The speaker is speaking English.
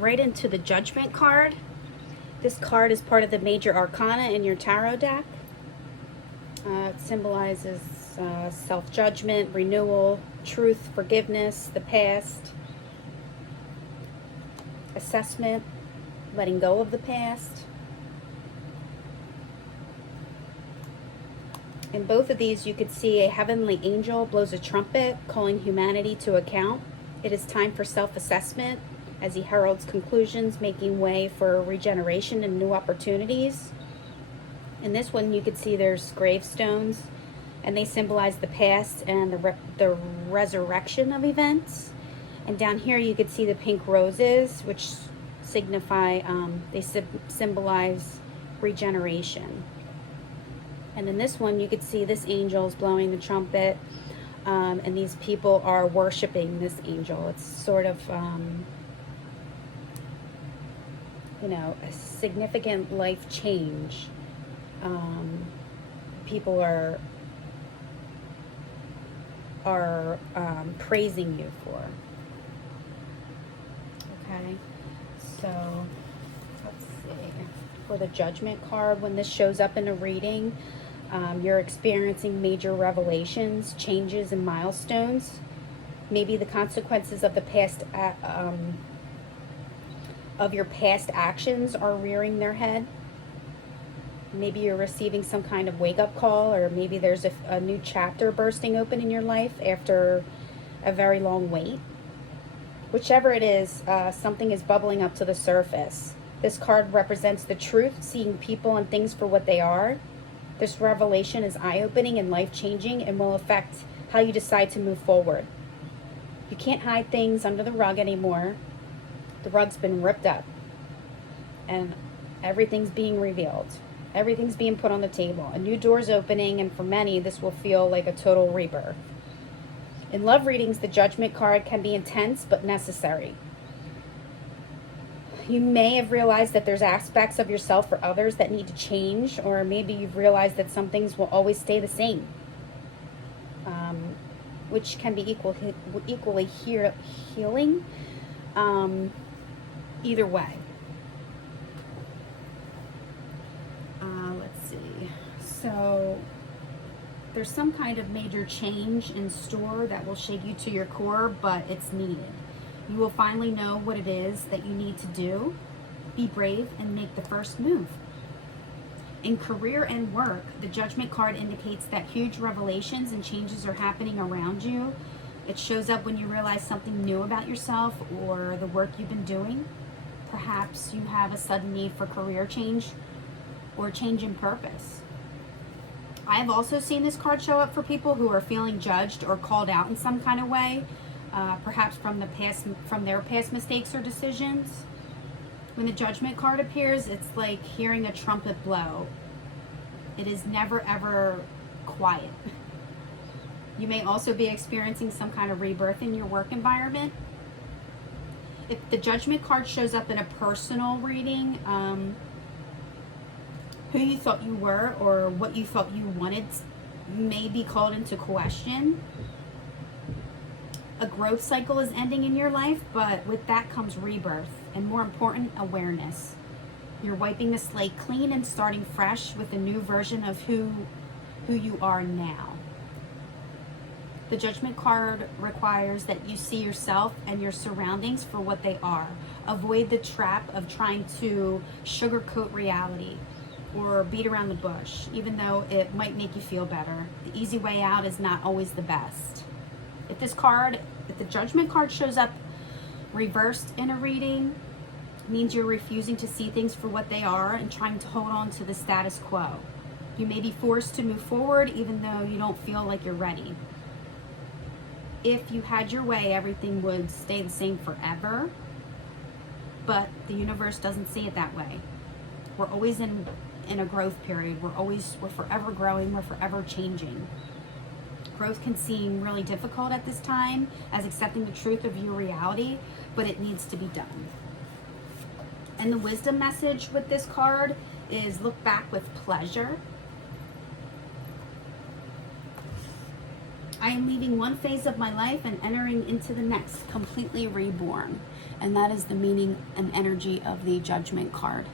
right into the Judgment card. This card is part of the major arcana in your tarot deck. It symbolizes self-judgment, renewal, truth, forgiveness, the past, assessment, letting go of the past. In both of these, you could see a heavenly angel blows a trumpet, calling humanity to account. It is time for self-assessment as he heralds conclusions, making way for regeneration and new opportunities. In this one, you could see there's gravestones, and they symbolize the past and the resurrection of events. And down here, you could see the pink roses, which signify, symbolize regeneration. And in this one, you could see this angel is blowing the trumpet, and these people are worshiping this angel. It's sort of, a significant life change. People are praising you for. Okay, so let's see. For the Judgment card, when this shows up in a reading, you're experiencing major revelations, changes, and milestones. Maybe the consequences of the past of your past actions are rearing their head. Maybe you're receiving some kind of wake-up call, or maybe there's a new chapter bursting open in your life after a very long wait. Whichever it is, something is bubbling up to the surface. This card represents the truth, seeing people and things for what they are. This revelation is eye-opening and life-changing and will affect how you decide to move forward. You can't hide things under the rug anymore. The rug's been ripped up, and everything's being revealed. Everything's being put on the table. A new door's opening, and for many, this will feel like a total rebirth. In love readings, the Judgment card can be intense but necessary. You may have realized that there's aspects of yourself or others that need to change, or maybe you've realized that some things will always stay the same, which can be equally healing. Either way. Let's see. So there's some kind of major change in store that will shake you to your core, but it's needed. You will finally know what it is that you need to do. Be brave and make the first move. In career and work, the Judgment card indicates that huge revelations and changes are happening around you. It shows up when you realize something new about yourself or the work you've been doing. Perhaps you have a sudden need for career change or change in purpose. I've also seen this card show up for people who are feeling judged or called out in some kind of way. Perhaps from their past mistakes or decisions. When the Judgment card appears, it's like hearing a trumpet blow. It is never ever quiet. You may also be experiencing some kind of rebirth in your work environment. If the Judgment card shows up in a personal reading, who you thought you were or what you thought you wanted may be called into question. A growth cycle is ending in your life, but with that comes rebirth, and more important, awareness. You're wiping the slate clean and starting fresh with a new version of who you are now. The Judgment card requires that you see yourself and your surroundings for what they are. Avoid the trap of trying to sugarcoat reality or beat around the bush, even though it might make you feel better. The easy way out is not always the best. If the Judgment card shows up reversed in a reading, it means you're refusing to see things for what they are and trying to hold on to the status quo. You may be forced to move forward even though you don't feel like you're ready. If you had your way, everything would stay the same forever, but the universe doesn't see it that way. We're always in a growth period. We're forever growing, we're forever changing. Growth can seem really difficult at this time, as accepting the truth of your reality, but it needs to be done. And the wisdom message with this card is look back with pleasure. I am leaving one phase of my life and entering into the next, completely reborn. And that is the meaning and energy of the Judgment card.